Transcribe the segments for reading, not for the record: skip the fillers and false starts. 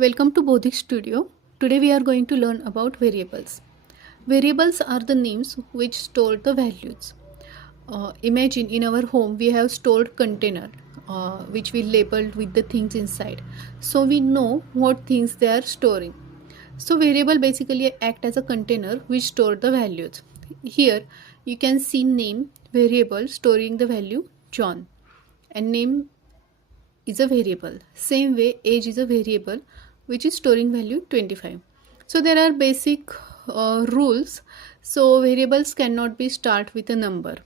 Welcome to Bodhik Studio. Today we are going to learn about variables. Variables are the names which store the values. Imagine in our home we have stored container which we labeled with the things inside. So we know what things they are storing. So variable basically act as a container which store the values. Here you can see name variable storing the value John, and name is a variable. Same way age is a variable which is storing value 25. So there are basic rules. So variables cannot be start with a number.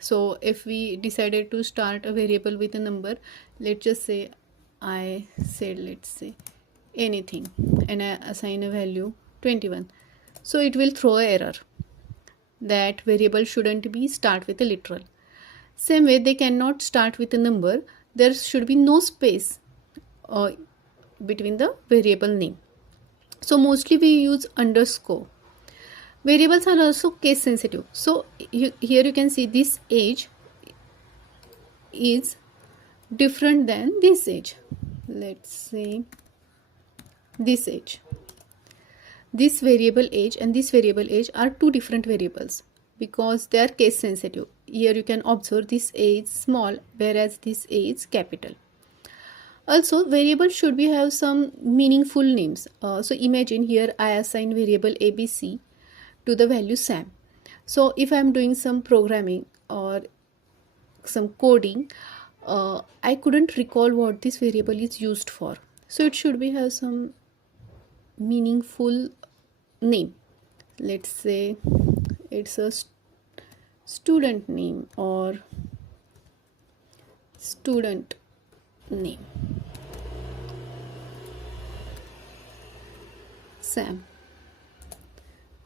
So if we decided to start a variable with a number, let's just say I said let's say anything and I assign a value 21. So it will throw an error that variable shouldn't be start with a literal. Same way they cannot start with a number. There should be no space between the variable name. So mostly we use underscore. Variables are also case sensitive. So here you can see this age is different than this age. Let's say this age. This variable age and this variable age are two different variables because they are case sensitive. Here you can observe this age small whereas this age capital. Also variable should be have some meaningful names. So imagine here I assign variable ABC to the value Sam. So if I am doing some programming or some coding, I couldn't recall what this variable is used for. So it should be have some meaningful name. Let's say it's a student name or student name Sam,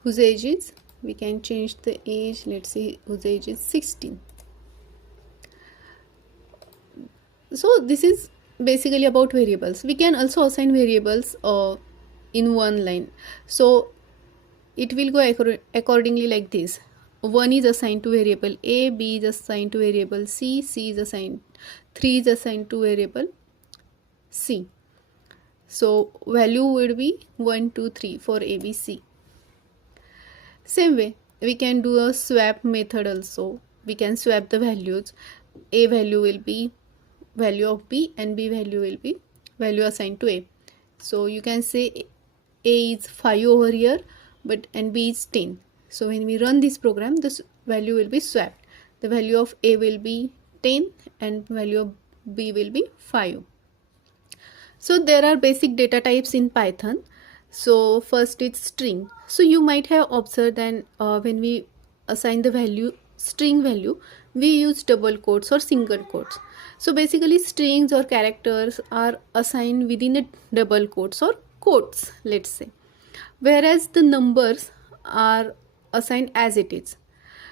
whose age is, we can change the age, let's say whose age is 16. So this is basically about variables. We can also assign variables in one line. So it will go accordingly like this. 1 is assigned to variable A, B is assigned to variable C, C is assigned, 3 is assigned to variable C. So value would be 1, 2, 3 for ABC. Same way we can do a swap method also. We can swap the values. A value will be value of B and B value will be value assigned to A. So you can say A is 5 over here and B is 10. So when we run this program, this value will be swapped. The value of A will be 10 and value of B will be 5. So there are basic data types in Python. So first it's string. So you might have observed that when we assign the value string value, we use double quotes or single quotes. So basically strings or characters are assigned within a double quotes or quotes, let's say, whereas the numbers are assigned as it is.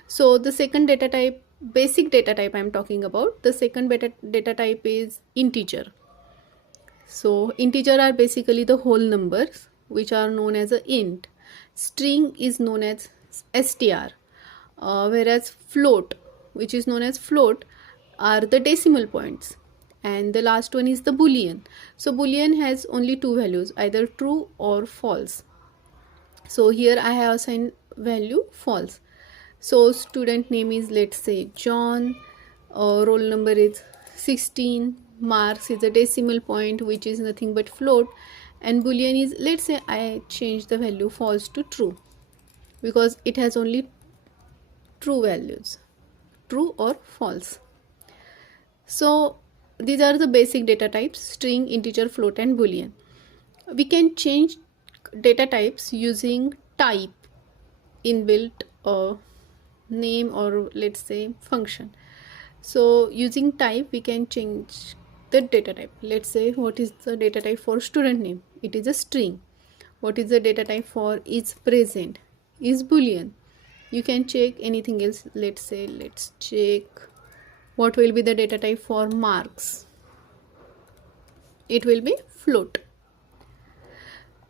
So the second data type, basic data type I'm talking about, the second data type is integer. So integer are basically the whole numbers which are known as a int. String is known as str, whereas float, which is known as float, are the decimal points. And the last one is the boolean. So boolean has only two values, either true or false. So here I have assigned value false. So student name is, let's say, John, roll number is 16, marks is a decimal point which is nothing but float, and boolean is, let's say I change the value false to true because it has only true values, true or false. So these are the basic data types: string, integer, float and boolean. We can change data types using type, inbuilt name, or let's say function. So using type we can change the data type. Let's say what is the data type for student name? It is a string. What is the data type for is present? Is boolean. You can check anything else. Let's say let's check what will be the data type for marks. It will be float.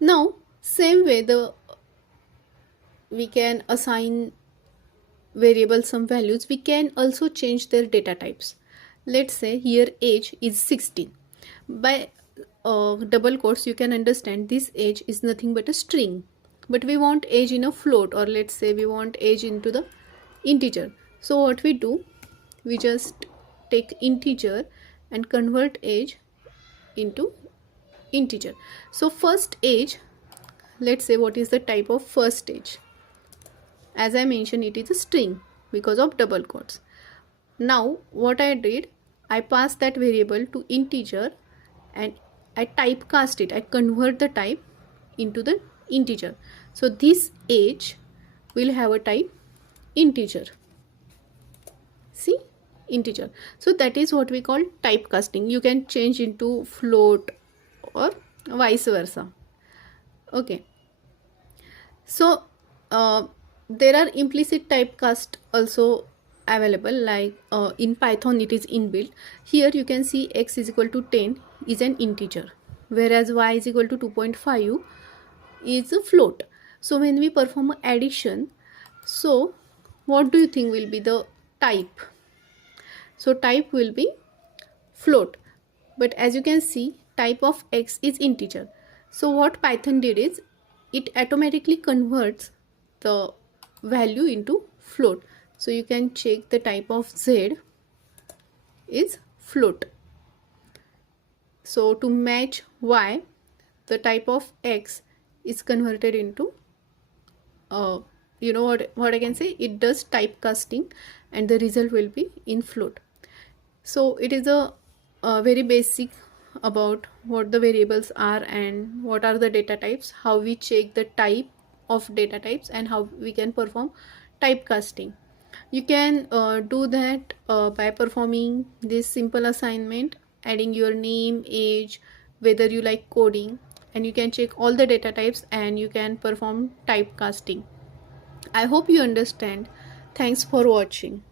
Now same way we can assign variables some values. We can also change their data types. Let's say here age is 16. By double quotes, you can understand this age is nothing but a string, but we want age in a float, or let's say we want age into the integer. So what we do, we just take integer and convert age into integer. So first age, let's say what is the type of first age. As I mentioned, it is a string because of double quotes. Now what I did, I passed that variable to integer and I typecast it. I convert the type into the integer. So this age will have a type integer. See, integer. So that is what we call typecasting. You can change into float or vice versa. Okay. So there are implicit typecast also available, like in Python it is inbuilt. Here you can see x is equal to 10 is an integer, whereas y is equal to 2.5 is a float. So when we perform addition, so what do you think will be the type? So type will be float, but as you can see, type of x is integer. So what Python did is it automatically converts the value into float. So you can check the type of z is float. So to match y, the type of x is converted into you know what I can say, it does typecasting and the result will be in float. So it is a very basic about what the variables are and what are the data types, how we check the type of data types, and how we can perform typecasting. You can do that by performing this simple assignment, adding your name, age, whether you like coding, and you can check all the data types and you can perform typecasting. I hope you understand. Thanks for watching.